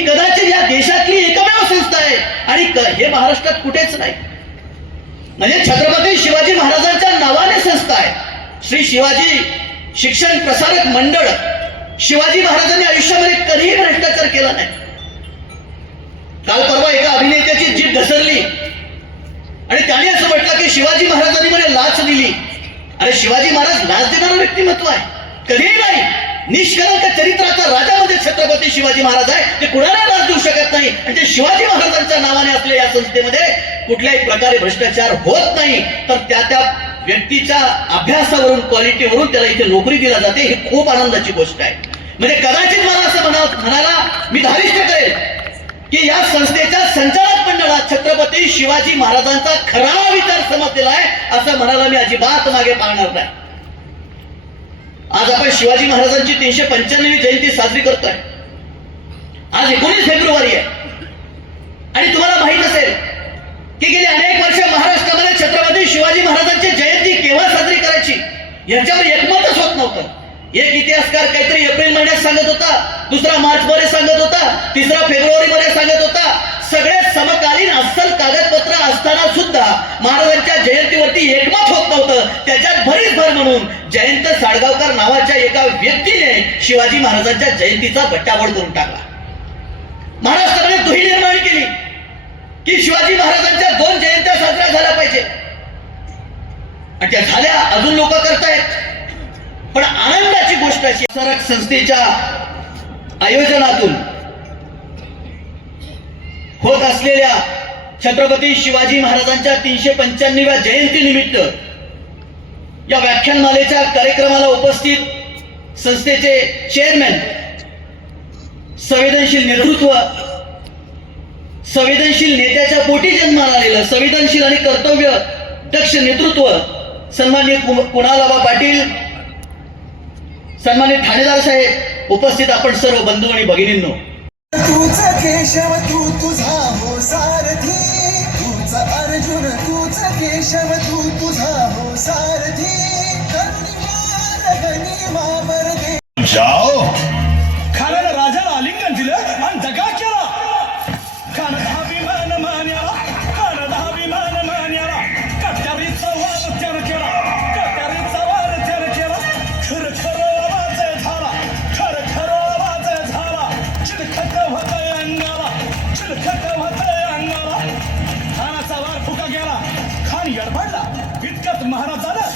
ही कदाचित या देशातली एकमेव संस्था आहे. आणि हे महाराष्ट्रात कुठेच नाही. म्हणजे छत्रपती शिवाजी महाराजांच्या नावाने संस्था आहे. श्री शिवाजी शिक्षण प्रसारक मंडळ शिवाजी महाराजांनी आयुष्यामध्ये कधीही भ्रष्टाचार केला नाही. काल परवा एका अभिनेत्याची जीभ घसरली. आणि त्याने असं म्हटलं की शिवाजी महाराजांनी मला लाच दिली. अरे शिवाजी महाराज लाच देणारं व्यक्तिमत्व आहे. कधीही नाही. निष्कलंक चरित्राचा राजा म्हणजे छत्रपती शिवाजी महाराज आहे. ते कुणाला लाच देऊ शकत नाही. आणि ते शिवाजी महाराजांच्या नावाने असलेल्या या संस्थेमध्ये कुठल्याही प्रकारे भ्रष्टाचार होत नाही. तर त्या त्या व्यक्तीच्या अभ्यासावरून क्वालिटीवरून त्याला इथे नोकरी दिला जाते ही खूप आनंदाची गोष्ट आहे. म्हणजे कदाचित मला असं म्हणा म्हणाला मी धारिष्ट करेल की या संस्थेच्या संचालक मंडळात छत्रपती शिवाजी महाराजांचा खरा विचार समजलेला आहे असं म्हणाला मी अजिबात मागे पाहणार नाही. आज आपण शिवाजी महाराजांची तीनशे पंच्याण्णवी जयंती साजरी करतोय. आज एकोणीस फेब्रुवारी आहे. आणि तुम्हाला माहीत असेल की गेली अनेक वर्ष महाराष्ट्रामध्ये छत्रपती शिवाजी महाराजांची जयंती केव्हा साजरी करायची याच्यावर एकमतच होत नव्हतं. एक इतिहासकार काहीतरी एप्रिल महिन्यात सांगत होता दुसरा मार्च मध्ये सांगत होता तिसरा फेब्रुवारी मध्ये सांगत होता. सगळे समकालीन अस्सल कागदपत्र असताना सुद्धा महाराजांच्या जयंतीवरती एकमत होत नव्हतं. म्हणून जयंत साडगावकर नावाच्या एका व्यक्तीने शिवाजी महाराजांच्या जयंतीचा बट्टाबोळ करून टाकला. महाराष्ट्राने दुही निर्माण केली की शिवाजी महाराजांच्या दोन जयंत्या साजऱ्या झाल्या पाहिजे. आणि त्या झाल्या अजून लोक करतायत. पण आनंदाची गोष्ट अशी सरक संस्थेच्या आयोजनातून होत असलेल्या छत्रपती शिवाजी महाराजांच्या तीनशे पंच्याण्णव्या जयंती निमित्त या व्याख्यानमालेच्या कार्यक्रमाला उपस्थित संस्थेचे चेअरमॅन संवेदनशील नेतृत्व संवेदनशील नेत्याच्या पोटी जन्माला आलेलं संवेदनशील आणि कर्तव्य दक्ष नेतृत्व सन्मान्य कुणालाबा पाटील सन्मान्य ठाणेदार साहेब उपस्थित आपण सर्व बंधू आणि भगिनींनो. तुझा केशव तू तुझा हो सारथी तुझा अर्जुन तुझा केशव तू तुझा हो सारथी. करुणी मान गणी मावर दे. जाओ यडबडला इतक्यात महाराजाला